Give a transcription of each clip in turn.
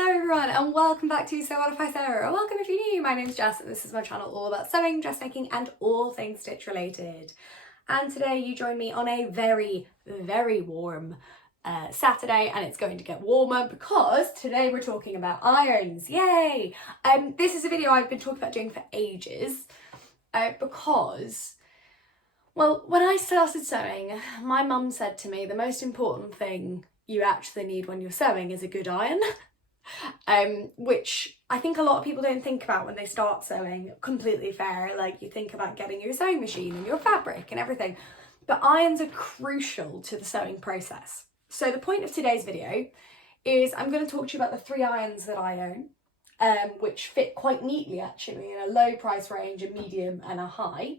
Hello everyone and welcome back to So What If I Sew, or welcome if you're new. My name's Jess and this is my channel all about sewing, dressmaking and all things stitch related. And today you join me on a very warm Saturday, and it's going to get warmer because today we're talking about irons. Yay! This is a video I've been talking about doing for ages because, well, when I started sewing, my mum said to me the most important thing you actually need when you're sewing is a good iron. Which I think a lot of people don't think about when they start sewing. Completely fair, like you think about getting your sewing machine and your fabric and everything, but irons are crucial to the sewing process. So the point of today's video is I'm going to talk to you about the 3 irons that I own, which fit quite neatly actually in a low price range, a medium and a high.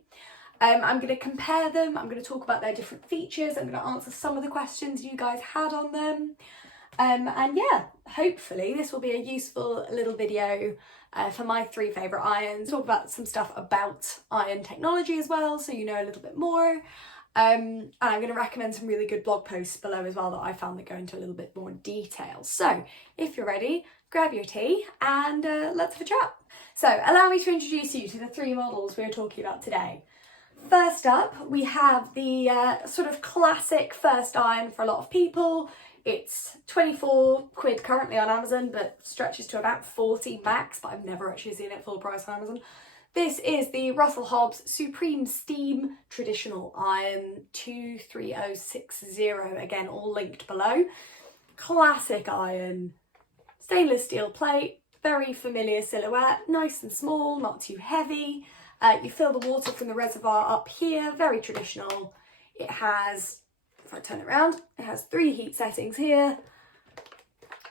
I'm going to compare them, I'm going to talk about their different features, I'm going to answer some of the questions you guys had on them. And yeah, hopefully this will be a useful little video for my 3 favourite irons. Talk about some stuff about iron technology as well, so you know a little bit more. And I'm going to recommend some really good blog posts below as well that I found that go into a little bit more detail. So if you're ready, grab your tea and let's have a chat. So allow me to introduce you to the 3 models we're talking about today. First up, we have the sort of classic first iron for a lot of people. It's 24 quid currently on Amazon, but stretches to about 40 max, but I've never actually seen it full price on Amazon. This is the Hobbs Supreme Steam Traditional Iron 23060, again, all linked below. Classic iron, stainless steel plate, very familiar silhouette, nice and small, not too heavy. You fill the water from the reservoir up here, very traditional. It has, if I turn it around, it has 3 heat settings here,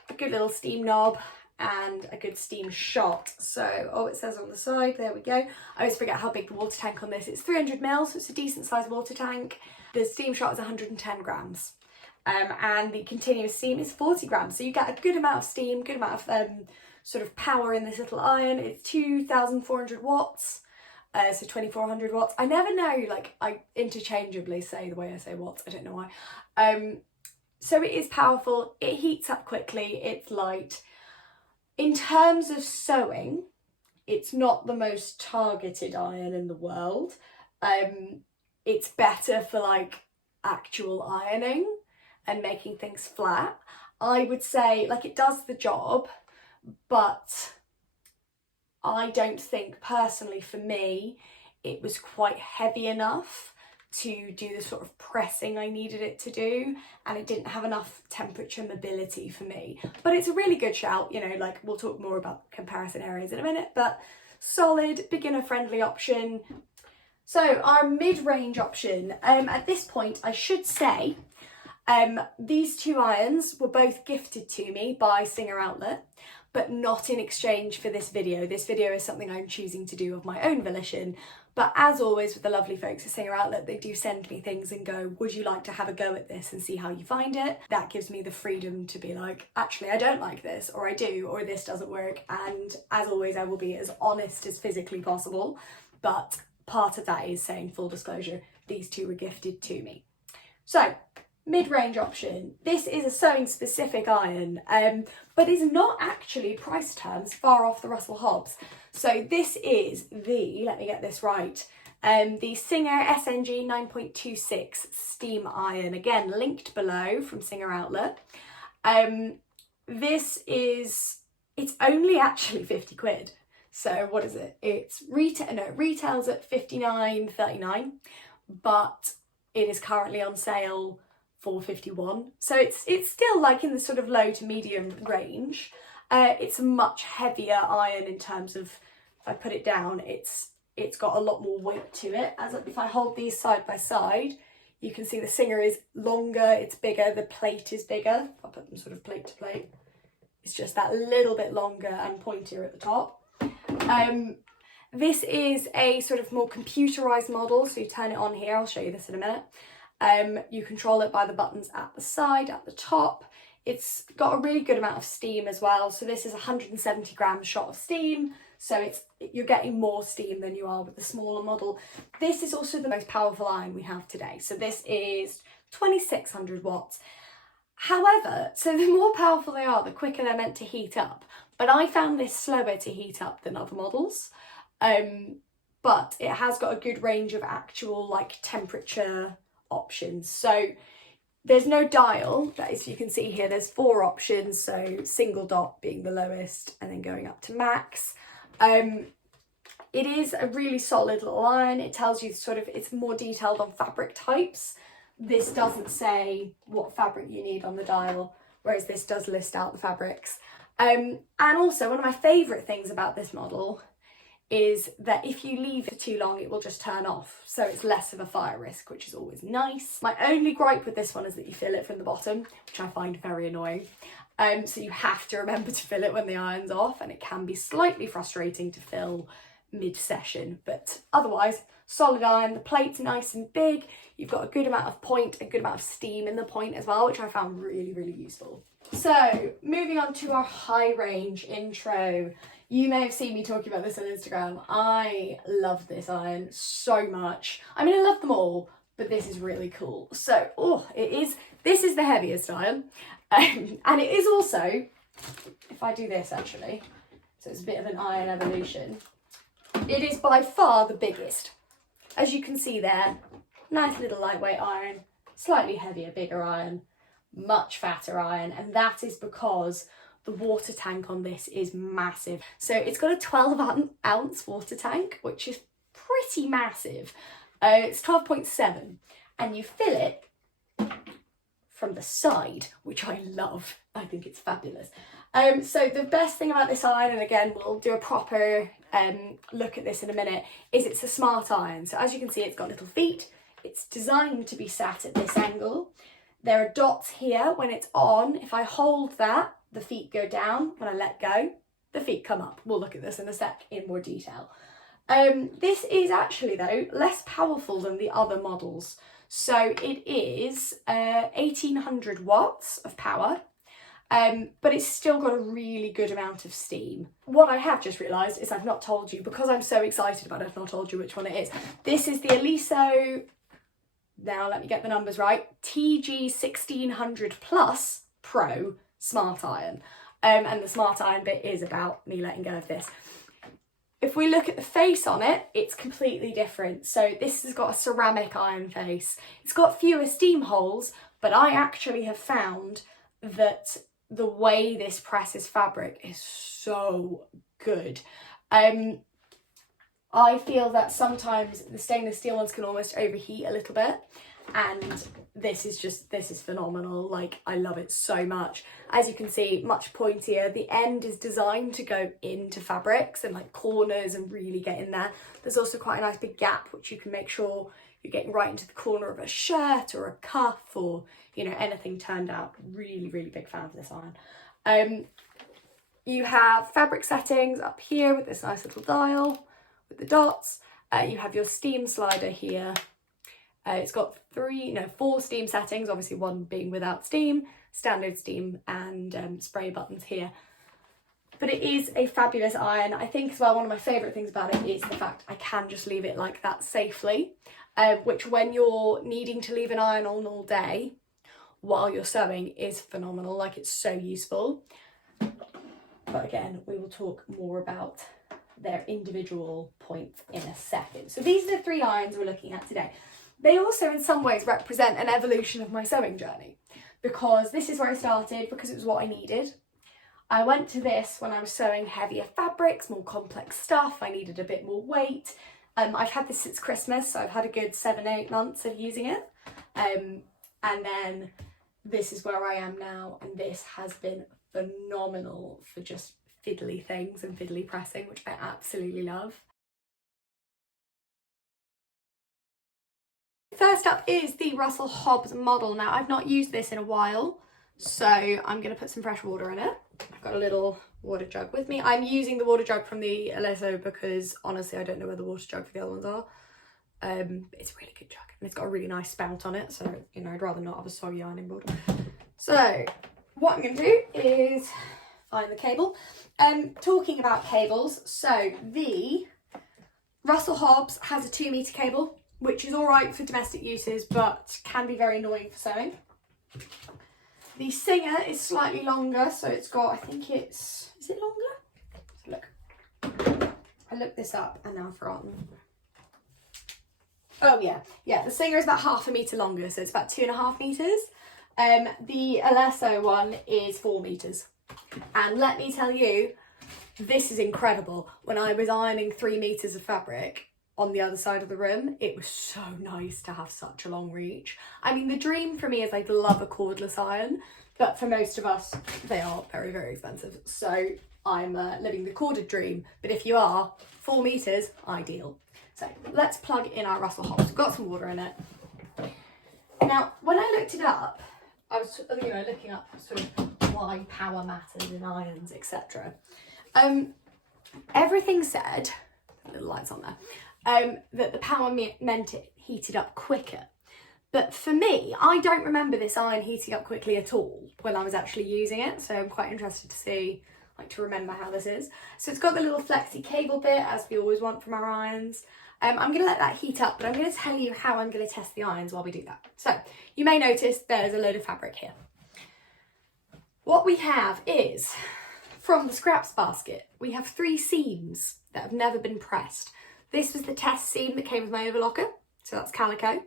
a good little steam knob and a good steam shot. So, oh, it says on the side, there we go. I always forget how big the water tank on this is. It's 300 ml, so it's a decent sized water tank. The steam shot is 110 grams. And the continuous steam is 40 grams. So you get a good amount of steam, good amount of sort of power in this little iron. It's 2,400 watts. So 2400 watts. I never know, like I interchangeably say the way I say watts, I don't know why. So it is powerful, it heats up quickly, it's light. In terms of sewing, it's not the most targeted iron in the world. It's better for like actual ironing and making things flat. I would say like it does the job, but I don't think personally for me it was quite heavy enough to do the sort of pressing I needed it to do, and it didn't have enough temperature mobility for me. But it's a really good shout, you know, like we'll talk more about comparison areas in a minute, but solid, beginner friendly option. So our mid-range option, at this point I should say, these 2 irons were both gifted to me by Singer Outlet, but not in exchange for this video. This video is something I'm choosing to do of my own volition. But as always with the lovely folks at Singer Outlet, they do send me things and go, would you like to have a go at this and see how you find it? That gives me the freedom to be like, actually, I don't like this, or I do, or this doesn't work. And as always, I will be as honest as physically possible. But part of that is saying full disclosure, these 2 were gifted to me. So, mid-range option. This is a sewing specific iron, but is not actually price terms far off the Hobbs. So this is the, let me get this right, the Singer SNG 9.26 steam iron, again linked below from Singer Outlet. This is, it's only actually 50 quid. So what is it? It's it retails at 59.39, but it is currently on sale for 51. So it's still like in the sort of low to medium range. It's a much heavier iron in terms of, if I put it down, it's got a lot more weight to it. As if I hold these side by side, you can see the Singer is longer, it's bigger, the plate is bigger. If I put them sort of plate to plate, it's just that little bit longer and pointier at the top. This is a sort of more computerized model, so you turn it on here, I'll show you this in a minute. You control it by the buttons at the side, at the top. It's got a really good amount of steam as well. So this is 170 grams shot of steam. So you're getting more steam than you are with the smaller model. This is also the most powerful iron we have today. So this is 2600 watts. However, so the more powerful they are, the quicker they're meant to heat up. But I found this slower to heat up than other models. But it has got a good range of actual like temperature options. So there's no dial, that is, you can see here there's 4 options, so single dot being the lowest and then going up to max. It is a really solid little iron. It tells you sort of, it's more detailed on fabric types. This doesn't say what fabric you need on the dial, whereas this does list out the fabrics. And also one of my favourite things about this model is that if you leave it too long, it will just turn off. So it's less of a fire risk, which is always nice. My only gripe with this one is that you fill it from the bottom, which I find very annoying. So you have to remember to fill it when the iron's off, and it can be slightly frustrating to fill mid-session, but otherwise solid iron. The plate's nice and big. You've got a good amount of point, a good amount of steam in the point as well, which I found really, really useful. So moving on to our high range intro. You may have seen me talking about this on Instagram. I love this iron so much. I mean, I love them all, but this is really cool. So, this is the heaviest iron. And it is also, if I do this actually, so it's a bit of an iron evolution. It is by far the biggest. As you can see there, nice little lightweight iron, slightly heavier, bigger iron, much fatter iron, and that is because the water tank on this is massive. So it's got a 12-ounce water tank, which is pretty massive. It's 12.7, and you fill it from the side, which I love. I think it's fabulous. So the best thing about this iron, and again we'll do a proper look at this in a minute, is it's a smart iron. So as you can see, it's got little feet. It's designed to be sat at this angle. There are dots here when it's on. If I hold that, the feet go down. When I let go, the feet come up. We'll look at this in a sec in more detail. This is actually, though, less powerful than the other models. So it is 1800 watts of power, but it's still got a really good amount of steam. What I have just realised is I've not told you, because I'm so excited about it, I've not told you which one it is. This is the Aliso, now let me get the numbers right, TG 1600 Plus Pro Smart Iron. And the Smart Iron bit is about me letting go of this. If we look at the face on it, it's completely different. So this has got a ceramic iron face. It's got fewer steam holes, but I actually have found that the way this presses fabric is so good. I feel that sometimes the stainless steel ones can almost overheat a little bit, and this is phenomenal. Like, I love it so much. As you can see, much pointier. The end is designed to go into fabrics and like corners and really get in there. There's also quite a nice big gap, which you can make sure you're getting right into the corner of a shirt or a cuff or, you know, anything turned out. Really, really big fan of this iron. You have fabric settings up here with this nice little dial with the dots. You have your steam slider here. It's got 4 steam settings, obviously one being without steam, standard steam, and spray buttons here. But it is a fabulous iron. I think as well, one of my favourite things about it is the fact I can just leave it like that safely, which when you're needing to leave an iron on all day while you're sewing is phenomenal. Like, it's so useful. But again, we will talk more about their individual points in a second. So these are the 3 irons we're looking at today. They also in some ways represent an evolution of my sewing journey, because this is where I started because it was what I needed. I went to this when I was sewing heavier fabrics, more complex stuff. I needed a bit more weight. I've had this since Christmas, so I've had a good 7-8 months of using it. And then this is where I am now, and this has been phenomenal for just fiddly things and fiddly pressing, which I absolutely love. First up is the Russell Hobbs model. Now, I've not used this in a while, so I'm going to put some fresh water in it. I've got a little water jug with me. I'm using the water jug from the Aliso because honestly I don't know where the water jug for the other ones are. It's a really good jug and it's got a really nice spout on it, so you know, I'd rather not have a soggy ironing board. So what I'm going to do is find the cable. Talking about cables, so the Russell Hobbs has a 2-metre cable, which is alright for domestic uses but can be very annoying for sewing. The Singer is slightly longer, so it's got, I think it's, is it longer? Look, I looked this up and now I've forgotten. Oh yeah, the Singer is about 1/2 metre longer, so it's about 2.5 metres. The Aliso one is 4 metres. And let me tell you, this is incredible. When I was ironing 3 metres of fabric on the other side of the room, it was so nice to have such a long reach. I mean, the dream for me is I'd love a cordless iron, but for most of us, they are very, very expensive. So I'm living the corded dream, but if you are, 4 metres, ideal. So let's plug in our Russell Hobbs. We've got some water in it. Now, when I looked it up, I was, looking up sort of why power matters in irons, etc. Everything said, little lights on there, that the power meant it heated up quicker. But for me, I don't remember this iron heating up quickly at all when I was actually using it. So I'm quite interested to see, to remember how this is. So it's got the little flexi cable bit, as we always want from our irons. I'm going to let that heat up, but I'm going to tell you how I'm going to test the irons while we do that. So you may notice there's a load of fabric here. What we have is, from the scraps basket, we have 3 seams that have never been pressed. This was the test seam that came with my overlocker, so that's calico.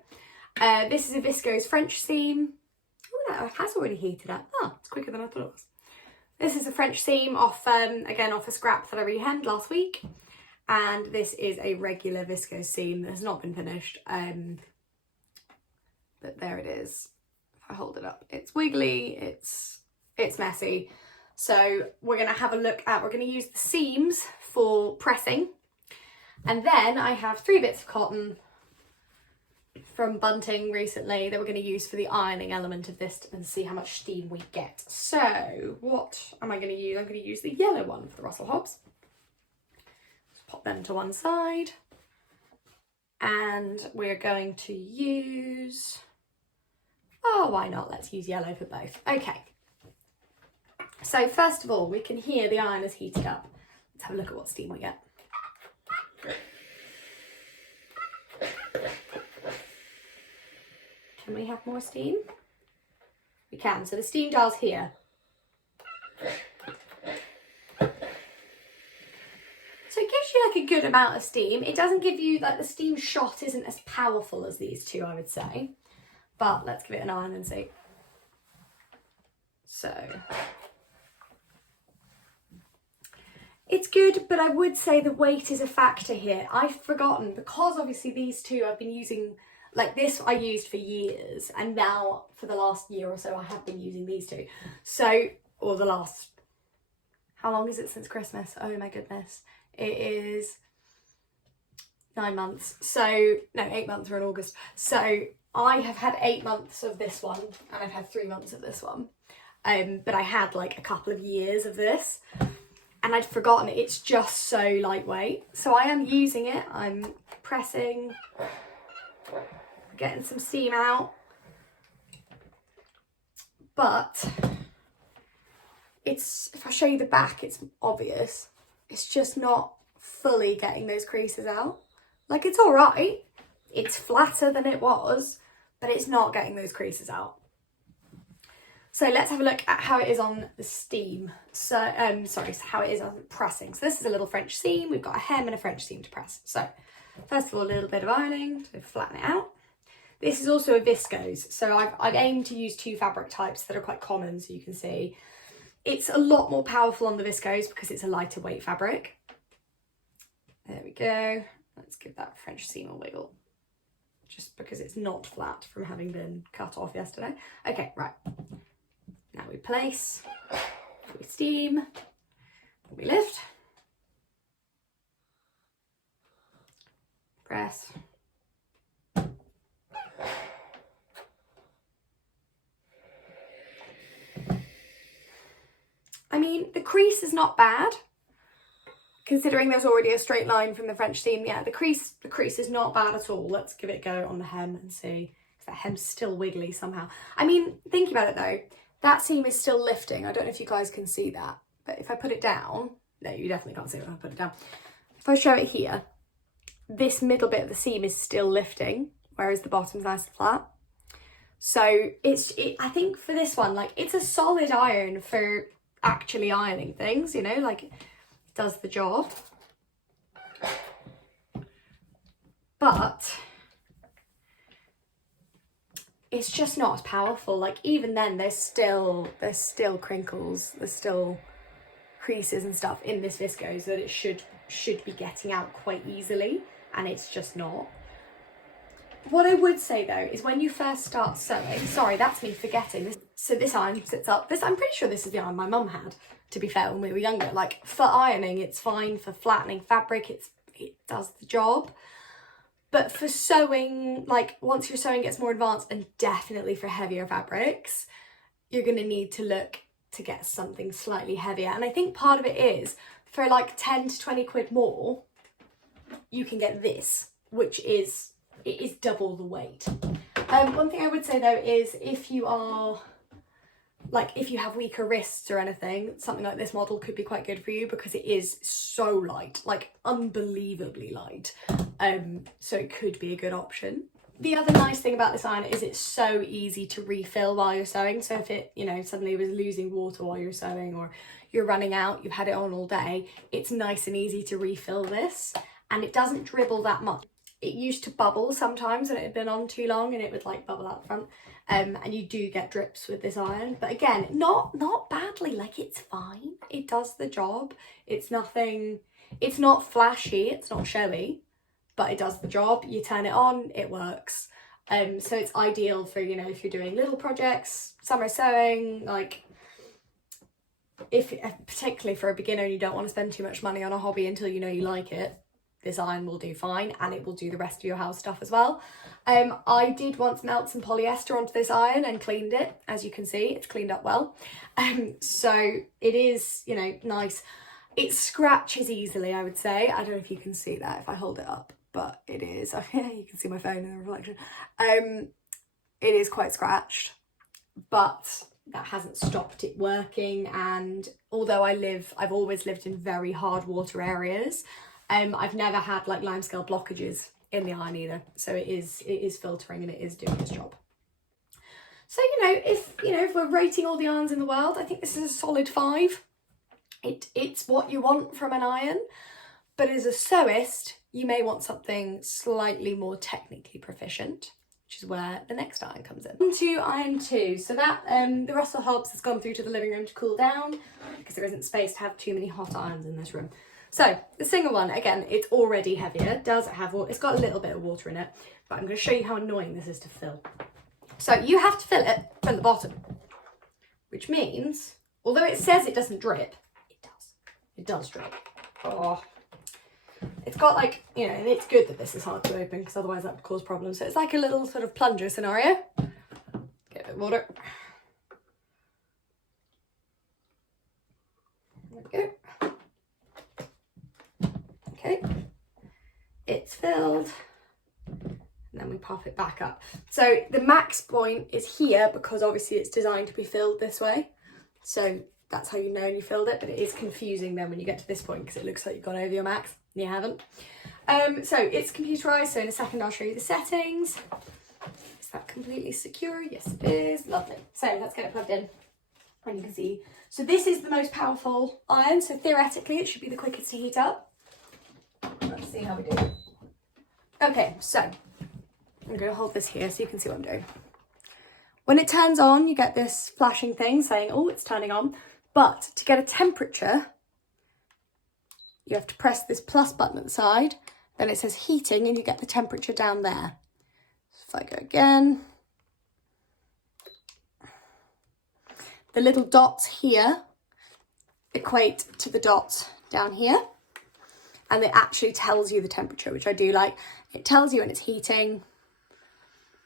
This is a viscose French seam. Oh, that has already heated up. Oh, it's quicker than I thought it was. This is a French seam off, again, off a scrap that I rehemmed last week. And this is a regular viscose seam that has not been finished. But there it is. If I hold it up, it's wiggly, it's messy. So we're going to have a look at, we're going to use the seams for pressing. And then I have 3 bits of cotton from bunting recently that we're going to use for the ironing element of this and see how much steam we get. So what am I going to use? I'm going to use the yellow one for the Russell Hobbs. Pop them to one side, and we're going to use, oh, why not? Let's use yellow for both. Okay, so first of all, we can hear the iron is heated up. Let's have a look at what steam we get. Can we have more steam? We can. So the steam dial's here. So it gives you like a good amount of steam. It doesn't give you, like, the steam shot isn't as powerful as these two, I would say. But let's give it an iron and see. So it's good, but I would say the weight is a factor here. I've forgotten, because obviously these two I've been using, like this I used for years, and now for the last year or so I have been using these two. So, or the last, how long is it since Christmas? Oh my goodness. It is 9 months. So, no, 8 months, we're in August. So I have had 8 months of this one, and I've had 3 months of this one. But I had like a couple of years of this, and I'd forgotten it's just so lightweight. So I am using it. I'm pressing, getting some steam out. But it's, if I show you the back, it's obvious. It's just not fully getting those creases out. Like, it's all right. It's flatter than it was, but it's not getting those creases out. So let's have a look at how it is on the steam. So, how it is on pressing. So this is a little French seam. We've got a hem and a French seam to press. So first of all, a little bit of ironing to flatten it out. This is also a viscose. So I've aimed to use 2 fabric types that are quite common, so you can see. It's a lot more powerful on the viscose because it's a lighter weight fabric. There we go. Let's give that French seam a wiggle, just because it's not flat from having been cut off yesterday. Okay, right. Now we place, we steam, we lift, press. I mean, the crease is not bad, considering there's already a straight line from the French seam. Yeah, the crease is not bad at all. Let's give it a go on the hem and see, because that hem's still wiggly somehow. I mean, thinking about it though, that seam is still lifting. I don't know if you guys can see that, but if I put it down, no, you definitely can't see it when I put it down. If I show it here, this middle bit of the seam is still lifting, whereas the bottom's nice and flat. So I think for this one, like, it's a solid iron for actually ironing things, you know, like, it does the job. But it's just not as powerful. Like, even then, there's still crinkles, there's still creases and stuff in this viscose that it should be getting out quite easily, and it's just not. What I would say though is when you first start sewing, sorry, that's me forgetting this. So this iron sits up. This, I'm pretty sure this is the iron my mum had, to be fair, when we were younger. Like, for ironing, it's fine. For flattening fabric, it does the job. But for sewing, like, once your sewing gets more advanced, and definitely for heavier fabrics, you're going to need to look to get something slightly heavier. And I think part of it is, for like 10 to 20 quid more, you can get this, which is, it is double the weight. One thing I would say though is, if you are, like, if you have weaker wrists or anything, something like this model could be quite good for you, because it is so light, like unbelievably light. So it could be a good option. The other nice thing about this iron is it's so easy to refill while you're sewing. So if it, you know, suddenly was losing water while you're sewing, or you're running out, you've had it on all day, it's nice and easy to refill this, and it doesn't dribble that much. It used to bubble sometimes when it had been on too long, and it would like bubble out the front. And you do get drips with this iron, but again, not badly. Like, it's fine. It does the job. It's nothing, it's not flashy, it's not showy, but it does the job. You turn it on, it works. So it's ideal for, you know, if you're doing little projects, summer sewing, like, if particularly for a beginner and you don't want to spend too much money on a hobby until you know you like it, this iron will do fine, and it will do the rest of your house stuff as well. I did once melt some polyester onto this iron and cleaned it. As you can see, it's cleaned up well. So it is, you know, nice. It scratches easily, I would say. I don't know if you can see that if I hold it up, but it is. Yeah, you can see my phone in the reflection. It is quite scratched, but that hasn't stopped it working. And although I've always lived in very hard water areas, I've never had like limescale blockages in the iron either. So it is filtering, and it is doing its job. So, if we're rating all the irons in the world, I think this is a solid 5. It's what you want from an iron, but as a sewist, you may want something slightly more technically proficient, which is where the next iron comes in. On to iron 2. So that the Russell Hobbs has gone through to the living room to cool down, because there isn't space to have too many hot irons in this room. So the single one, again, it's already heavier, does have water, it's got a little bit of water in it, but I'm going to show you how annoying this is to fill. So you have to fill it from the bottom, which means, although it says it doesn't drip, it does. It does drip. Oh. It's got like, and it's good that this is hard to open, because otherwise that would cause problems. So it's like a little sort of plunger scenario. Get a bit of water. There we go. Okay, it's filled, and then we pop it back up. So the max point is here, because obviously it's designed to be filled this way. So that's how you know you filled it, but it is confusing then when you get to this point, because it looks like you've gone over your max and you haven't. So it's computerized, so in a second I'll show you the settings. Is that completely secure? Yes, it is. Lovely. So let's get it plugged in, and you can see. So this is the most powerful iron, so theoretically it should be the quickest to heat up. Let's see how we do. Okay, so I'm going to hold this here so you can see what I'm doing. When it turns on, you get this flashing thing saying, oh, it's turning on. But to get a temperature, you have to press this plus button at the side. Then it says heating, and you get the temperature down there. So if I go again, the little dots here equate to the dots down here. And it actually tells you the temperature, which I do like. It tells you when it's heating.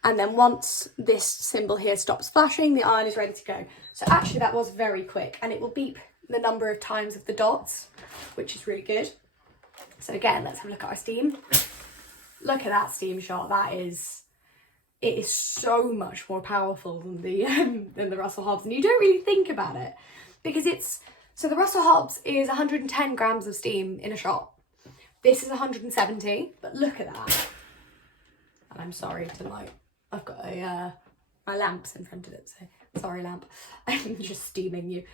And then once this symbol here stops flashing, the iron is ready to go. So actually that was very quick, and it will beep the number of times of the dots, which is really good. So again, let's have a look at our steam. Look at that steam shot. It is so much more powerful than the Russell Hobbs. And you don't really think about it, because so the Russell Hobbs is 110 grams of steam in a shot. This is 170, but look at that. And I'm sorry to I've got a My lamp's in front of it, so sorry lamp, I'm just steaming you.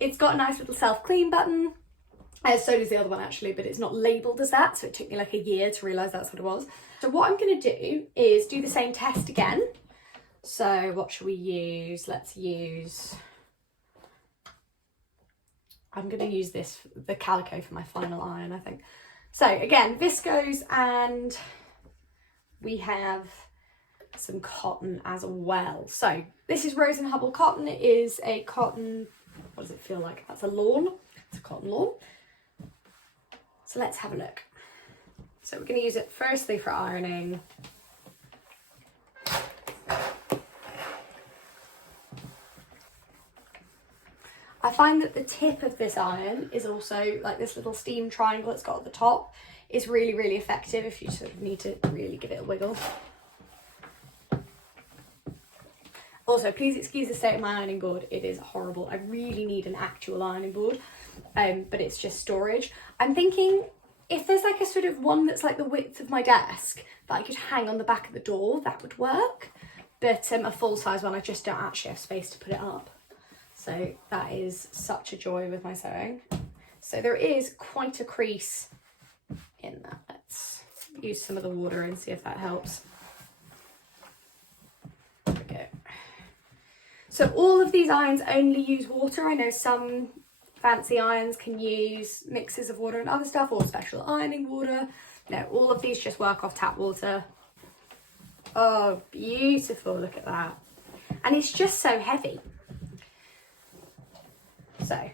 It's got a nice little self-clean button, so does the other one actually, but it's not labelled as that, so it took me like a year to realise that's what it was. So what I'm going to do is do the same test again. So what should we use? Let's use, I'm going to use this, the calico, for my final iron, I think. So again, viscose, and we have some cotton as well. So this is Rose and Hubble cotton. It is a cotton, what does it feel like? That's a lawn. It's a cotton lawn. So let's have a look. So we're going to use it firstly for ironing. I find that the tip of this iron is also like this little steam triangle it's got at the top is really, really effective if you sort of need to really give it a wiggle. Also, please excuse the state of my ironing board. It is horrible. I really need an actual ironing board, but it's just storage. I'm thinking if there's like a sort of one that's like the width of my desk that I could hang on the back of the door, that would work. But a full-size one, I just don't actually have space to put it up. So that is such a joy with my sewing. So there is quite a crease in that. Let's use some of the water and see if that helps. There we go. So all of these irons only use water. I know some fancy irons can use mixes of water and other stuff, or special ironing water. No, all of these just work off tap water. Oh, beautiful, look at that. And it's just so heavy. So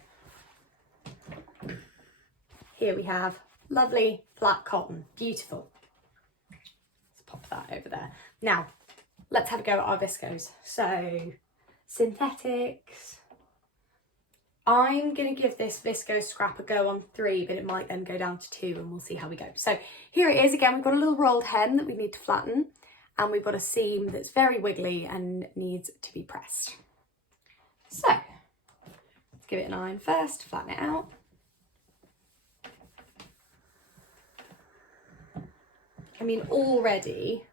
here we have lovely flat cotton, beautiful. Let's pop that over there. Now, let's have a go at our viscose. So synthetics. I'm going to give this viscose scrap a go on 3, but it might then go down to 2 and we'll see how we go. So here it is again, we've got a little rolled hem that we need to flatten, and we've got a seam that's very wiggly and needs to be pressed. So let's give it an iron first, flatten it out. I mean, already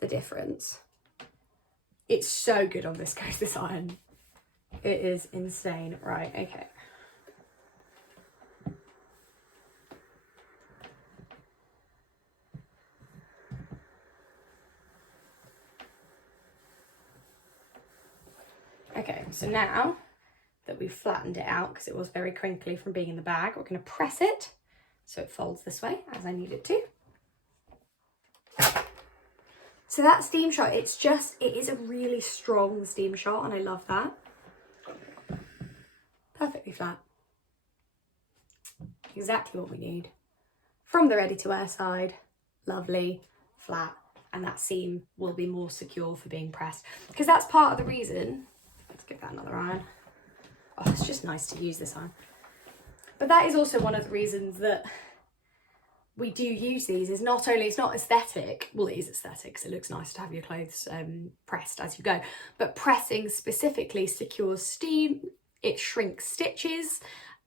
the difference. It's so good on viscose, this iron. It is insane. Right, okay. Okay, so now that we've flattened it out, because it was very crinkly from being in the bag, we're going to press it so it folds this way as I need it to. So that steam shot, it is a really strong steam shot, and I love that. Perfectly flat. Exactly what we need. From the ready to wear side, lovely, flat, and that seam will be more secure for being pressed. Because that's part of the reason, let's give that another iron. Oh, it's just nice to use this iron. But that is also one of the reasons that we do use these, is not only, it's not aesthetic, well it is aesthetic because it looks nice to have your clothes pressed as you go, but pressing specifically secures steam, it shrinks stitches,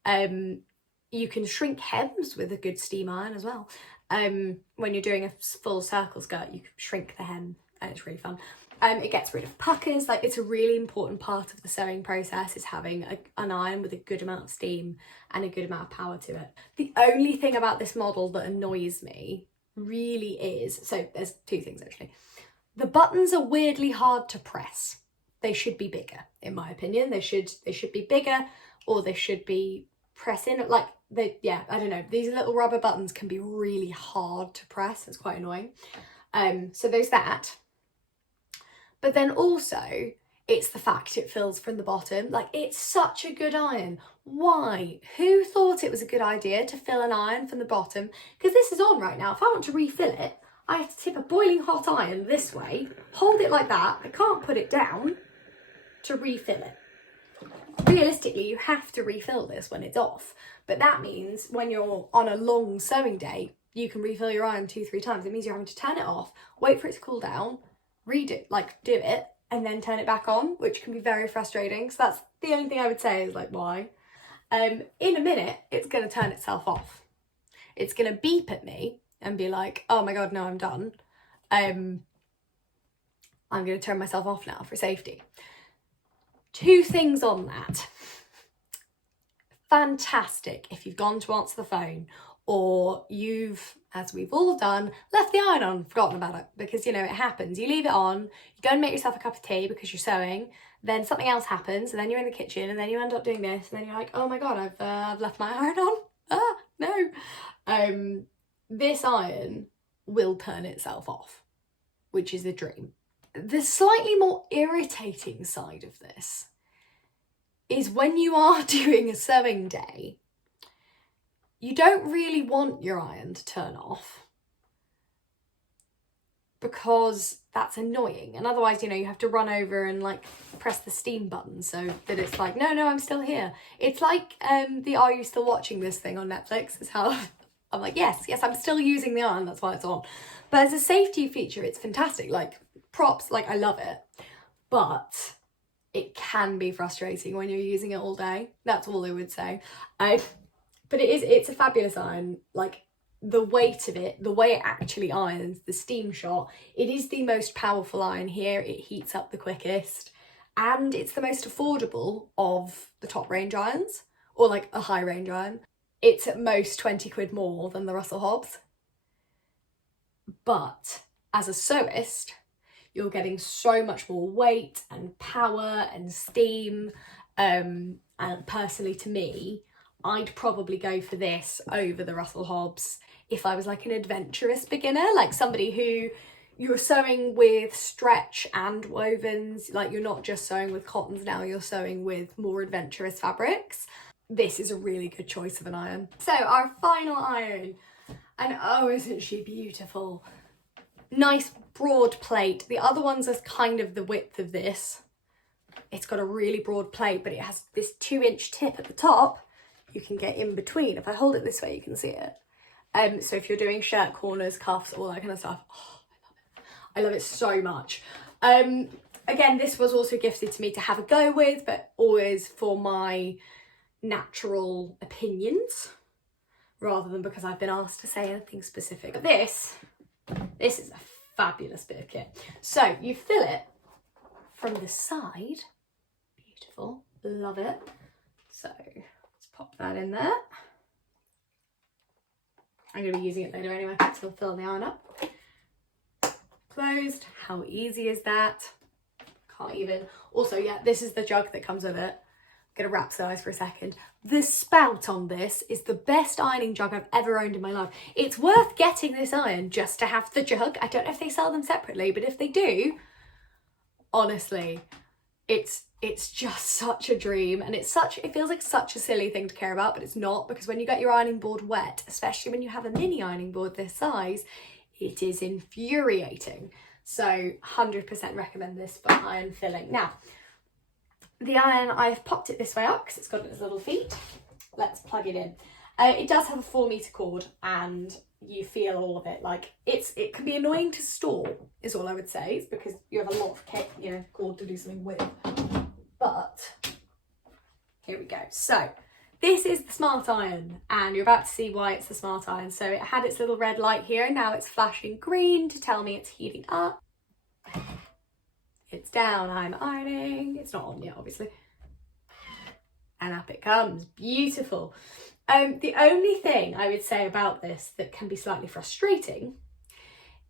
you can shrink hems with a good steam iron as well. When you're doing a full circle skirt, you can shrink the hem and it's really fun. It gets rid of puckers. Like, it's a really important part of the sewing process, is having an iron with a good amount of steam and a good amount of power to it. The only thing about this model that annoys me really is, so there's 2 things actually. The buttons are weirdly hard to press. They should be bigger, in my opinion. They should be bigger, or they should be pressing, like, yeah, I don't know. These little rubber buttons can be really hard to press. It's quite annoying. So there's that. But then also, it's the fact it fills from the bottom. Like, it's such a good iron. Why? Who thought it was a good idea to fill an iron from the bottom? Because this is on right now. If I want to refill it, I have to tip a boiling hot iron this way, hold it like that. I can't put it down to refill it. Realistically, you have to refill this when it's off. But that means when you're on a long sewing day, you can refill your iron 2-3 times. It means you're having to turn it off, wait for it to cool down, read it, like do it, and then turn it back on, which can be very frustrating. So that's the only thing I would say is, like, why? In a minute, it's going to turn itself off. It's going to beep at me and be like, oh my God, no, I'm done. I'm going to turn myself off now for safety. 2 things on that. Fantastic if you've gone to answer the phone, or you've, as we've all done, left the iron on, forgotten about it, because, you know, it happens. You leave it on, you go and make yourself a cup of tea because you're sewing, then something else happens, and then you're in the kitchen, and then you end up doing this, and then you're like, oh my God, I've left my iron on. Ah, no. This iron will turn itself off, which is a dream. The slightly more irritating side of this is when you are doing a sewing day, you don't really want your iron to turn off because that's annoying. And otherwise, you know, you have to run over and like press the steam button so that it's like, no, I'm still here. It's like the Are You Still Watching This thing on Netflix is how I'm like, yes, I'm still using the iron, that's why it's on. But as a safety feature, it's fantastic. Like, props, like, I love it. But it can be frustrating when you're using it all day. That's all I would say. But it's a fabulous iron. Like, the weight of it, the way it actually irons, the steam shot, it is the most powerful iron here. It heats up the quickest, and it's the most affordable of the top range irons, or like a high range iron. It's at most 20 quid more than the Russell Hobbs. But as a sewist, you're getting so much more weight and power and steam. And personally, to me, I'd probably go for this over the Russell Hobbs if I was like an adventurous beginner, like somebody who you're sewing with stretch and wovens, like you're not just sewing with cottons now, you're sewing with more adventurous fabrics. This is a really good choice of an iron. So our final iron, and oh, isn't she beautiful? Nice broad plate. The other ones are kind of the width of this. It's got a really broad plate, but it has this 2-inch tip at the top. You can get in between. If I hold it this way, you can see it. So if you're doing shirt corners, cuffs, all that kind of stuff, oh, I love it. I love it so much. Again, this was also gifted to me to have a go with, but always for my natural opinions, rather than because I've been asked to say anything specific. But this is a fabulous bit of kit. So you fill it from the side. Beautiful, love it. So let's pop that in there. I'm going to be using it later anyway, so I'll fill the iron up. Closed. How easy is that? Can't even. Also, yeah, this is the jug that comes with it. I'm going to rhapsodise for a second. The spout on this is the best ironing jug I've ever owned in my life. It's worth getting this iron just to have the jug. I don't know if they sell them separately, but if they do, honestly, it's just such a dream, and it feels like such a silly thing to care about, but it's not, because when you get your ironing board wet, especially when you have a mini ironing board this size, it is infuriating. So 100% recommend this for iron filling. Now, the iron, I've popped it this way up because it's got its little feet. Let's plug it in. It does have a 4-meter cord, and you feel all of it. Like, it can be annoying to store, is all I would say. It's because you have a lot of cord to do something with. But here we go. So this is the smart iron, and you're about to see why it's the smart iron. So it had its little red light here. Now it's flashing green to tell me it's heating up. It's down, I'm ironing. It's not on yet, obviously. And up it comes. Beautiful. The only thing I would say about this that can be slightly frustrating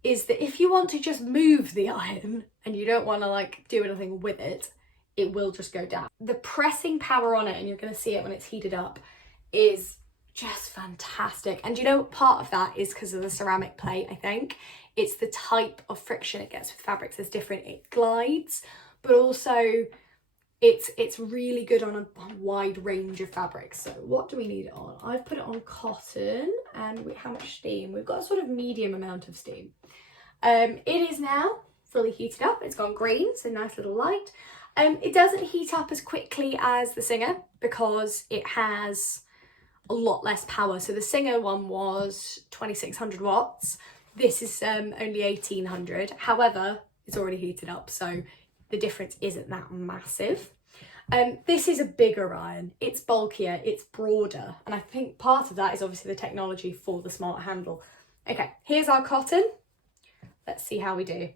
is that if you want to just move the iron and you don't want to like do anything with it, it will just go down. The pressing power on it, and you're going to see it when it's heated up, is just fantastic. And you know, part of that is because of the ceramic plate, I think. It's the type of friction it gets with fabrics is different. It glides, but also it's really good on a wide range of fabrics. So what do we need it on? I've put it on cotton, and how much steam? We've got a sort of medium amount of steam. It is now fully heated up. It's gone green, so nice little light. It doesn't heat up as quickly as the Singer because it has a lot less power. So the Singer one was 2600 watts. This is only 1800. However, it's already heated up, so the difference isn't that massive. This is a bigger iron. It's bulkier, it's broader, and I think part of that is obviously the technology for the smart handle. Okay, here's our cotton. Let's see how we do.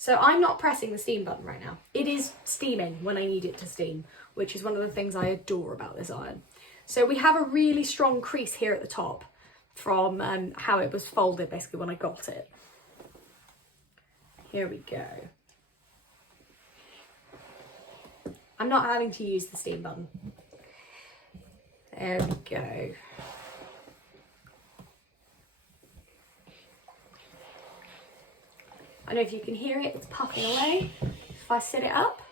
So I'm not pressing the steam button right now. It is steaming when I need it to steam, which is one of the things I adore about this iron. So we have a really strong crease here at the top from how it was folded basically when I got it. Here we go. I'm not having to use the steam button. There we go. I don't know if you can hear it, it's puffing away. If I sit it up,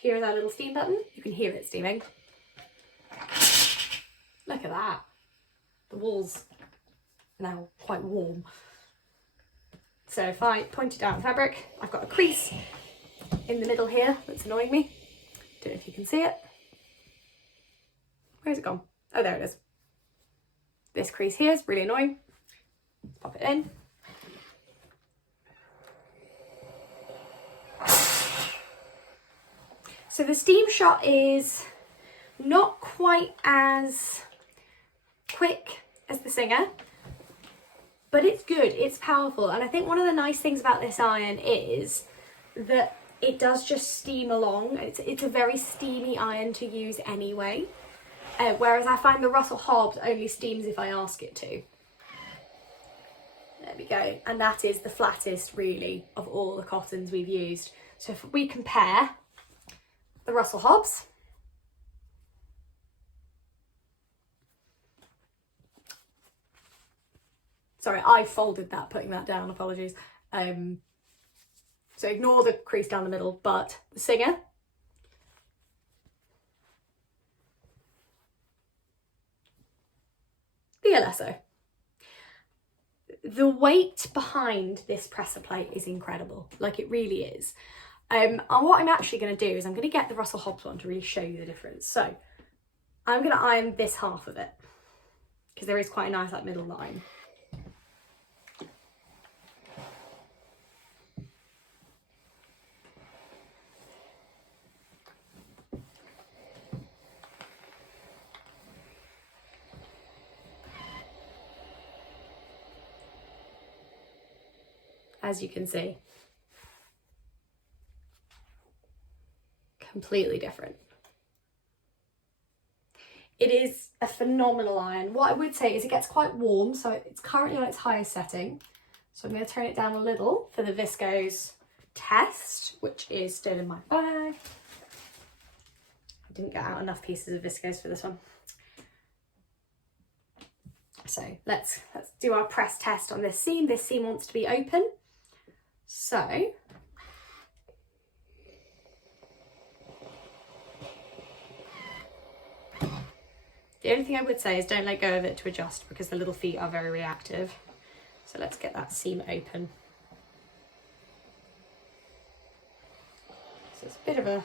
hear that little steam button, you can hear it steaming. Look at that. The walls are now quite warm. So if I point it down the fabric, I've got a crease in the middle here that's annoying me. Don't know if you can see it. Where's it gone? Oh, there it is. This crease here is really annoying. Let's pop it in. So the steam shot is not quite as quick as the Singer, but it's good, it's powerful. And I think one of the nice things about this iron is that it does just steam along. It's a very steamy iron to use anyway. Whereas I find the Russell Hobbs only steams if I ask it to. There we go. And that is the flattest really of all the cottons we've used. So if we compare the Russell Hobbs sorry, I folded that, putting that down, apologies. So ignore the crease down the middle, but the Singer, the Aliso. The weight behind this presser plate is incredible, like it really is. And what I'm actually going to do is I'm going to get the Russell Hobbs one to really show you the difference. So I'm going to iron this half of it because there is quite a nice like middle line. As you can see, completely different. It is a phenomenal iron. What I would say is it gets quite warm, so it's currently on its highest setting. So I'm going to turn it down a little for the viscose test, which is still in my bag. I didn't get out enough pieces of viscose for this one. So let's do our press test on this seam. This seam wants to be open. So the only thing I would say is don't let go of it to adjust because the little feet are very reactive. So let's get that seam open. So it's a bit of a,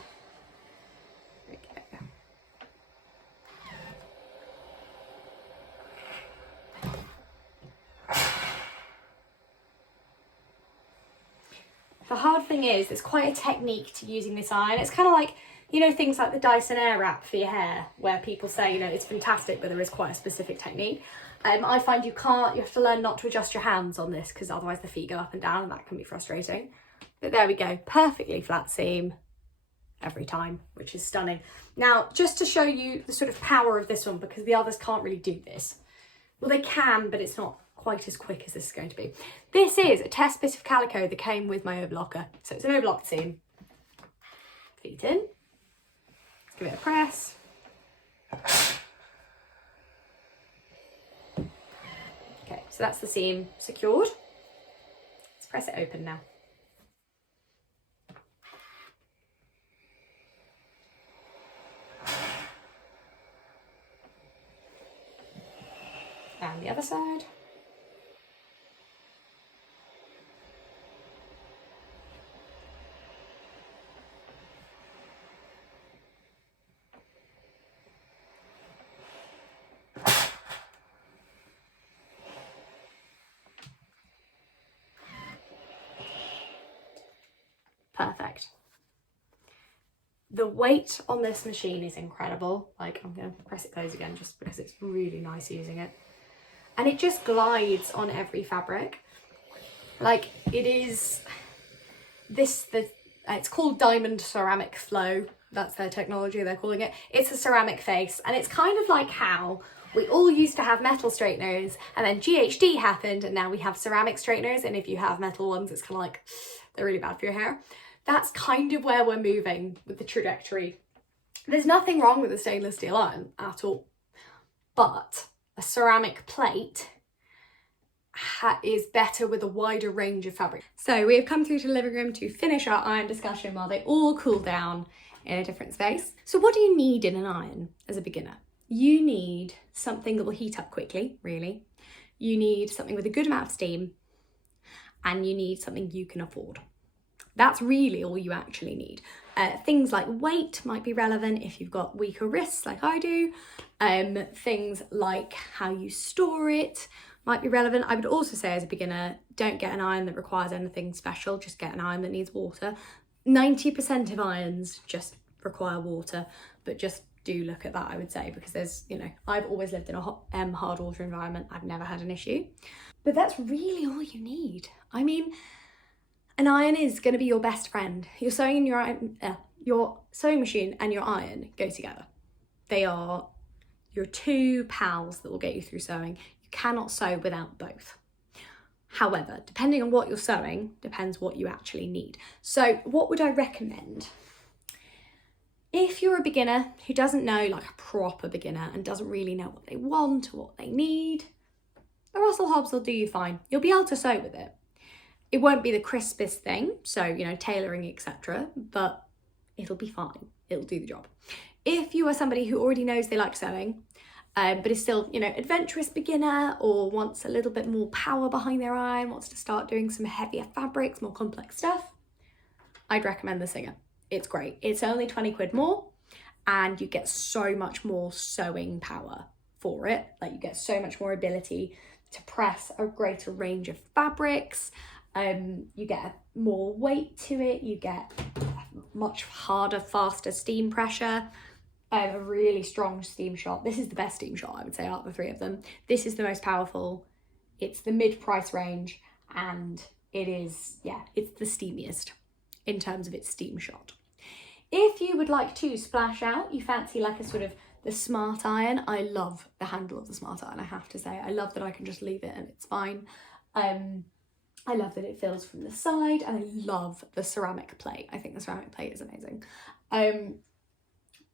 there we go. The hard thing is, there's quite a technique to using this iron. It's kind of like, you know, things like the Dyson Airwrap for your hair, where people say, you know, it's fantastic, but there is quite a specific technique. I find you have to learn not to adjust your hands on this because otherwise the feet go up and down and that can be frustrating. But there we go, perfectly flat seam every time, which is stunning. Now, just to show you the sort of power of this one, because the others can't really do this. Well, they can, but it's not quite as quick as this is going to be. This is a test bit of calico that came with my overlocker. So it's an overlocked seam. Feet in. Let's give it a press. Okay, so that's the seam secured. Let's press it open now. And the other side. Perfect. The weight on this machine is incredible. Like, I'm going to press it close again just because it's really nice using it. And it just glides on every fabric. Like, it is it's called diamond ceramic flow. That's their technology, they're calling it. It's a ceramic face, and it's kind of like how we all used to have metal straighteners, and then GHD happened, and now we have ceramic straighteners, and if you have metal ones, it's kind of like, they're really bad for your hair. That's kind of where we're moving with the trajectory. There's nothing wrong with a stainless steel iron at all, but a ceramic plate is better with a wider range of fabric. So we have come through to the living room to finish our iron discussion while they all cool down in a different space. So what do you need in an iron as a beginner? You need something that will heat up quickly, really. You need something with a good amount of steam, and you need something you can afford. That's really all you actually need. Things like weight might be relevant if you've got weaker wrists like I do. Things like how you store it might be relevant. I would also say as a beginner, don't get an iron that requires anything special, just get an iron that needs water. 90% of irons just require water, but just do look at that, I would say, because there's, you know, I've always lived in a hard water environment. I've never had an issue, but that's really all you need. I mean, an iron is going to be your best friend. Your sewing and your sewing machine and your iron go together. They are your two pals that will get you through sewing. You cannot sew without both. However, depending on what you're sewing, depends what you actually need. So what would I recommend? If you're a beginner who doesn't know, like a proper beginner, and doesn't really know what they want or what they need, a Russell Hobbs will do you fine. You'll be able to sew with it. It won't be the crispest thing, so, you know, tailoring, etc., but it'll be fine. It'll do the job. If you are somebody who already knows they like sewing, but is still, you know, adventurous beginner, or wants a little bit more power behind their iron, wants to start doing some heavier fabrics, more complex stuff, I'd recommend the Singer. It's great. It's only 20 quid more, and you get so much more sewing power for it. Like, you get so much more ability to press a greater range of fabrics. You get more weight to it. You get much harder, faster steam pressure. A really strong steam shot. This is the best steam shot, I would say, out of the three of them. This is the most powerful. It's the mid-price range, and it is, yeah, it's the steamiest in terms of its steam shot. If you would like to splash out, you fancy like a sort of the Smart Iron. I love the handle of the Smart Iron, I have to say. I love that I can just leave it and it's fine. I love that it fills from the side, and I love the ceramic plate. I think the ceramic plate is amazing.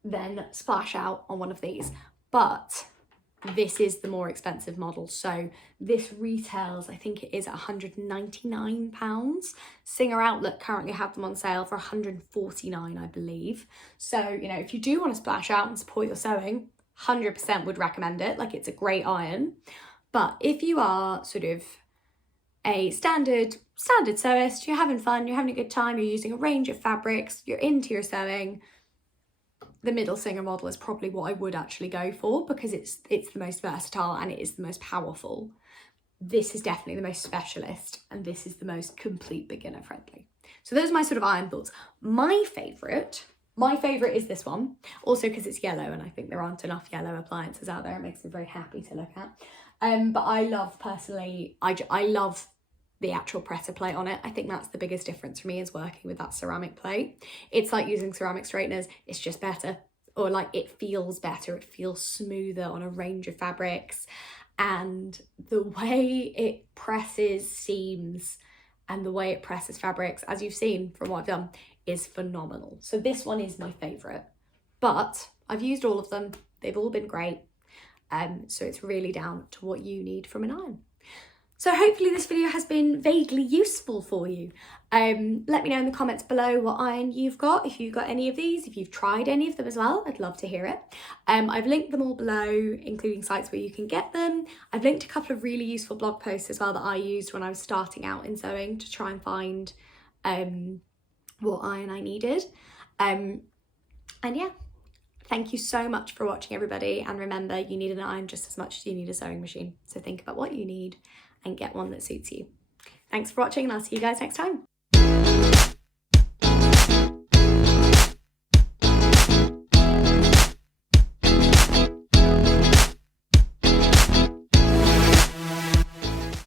Then splash out on one of these, but this is the more expensive model. So this retails, I think it is £199. Singer Outlet currently have them on sale for £149, I believe. So, you know, if you do want to splash out and support your sewing, 100% would recommend it. Like, it's a great iron. But if you are sort of a standard sewist, you're having fun, you're having a good time, you're using a range of fabrics, you're into your sewing, the middle Singer model is probably what I would actually go for, because it's the most versatile and it is the most powerful. This is definitely the most specialist, and this is the most complete beginner friendly. So those are my sort of iron thoughts. My favourite is this one, also because it's yellow, and I think there aren't enough yellow appliances out there. It makes me very happy to look at. But I love, personally, I love the actual presser plate on it. I think that's the biggest difference for me, is working with that ceramic plate. It's like using ceramic straighteners, it's just better, or like it feels better, it feels smoother on a range of fabrics, and the way it presses seams and the way it presses fabrics, as you've seen from what I've done, is phenomenal. So this one is my favourite, but I've used all of them, they've all been great, so it's really down to what you need from an iron. So hopefully this video has been vaguely useful for you. Let me know in the comments below what iron you've got, if you've got any of these, if you've tried any of them as well, I'd love to hear it. I've linked them all below, including sites where you can get them. I've linked a couple of really useful blog posts as well that I used when I was starting out in sewing to try and find what iron I needed. And yeah, thank you so much for watching, everybody. And remember, you need an iron just as much as you need a sewing machine. So think about what you need and get one that suits you. Thanks for watching, and I'll see you guys next time.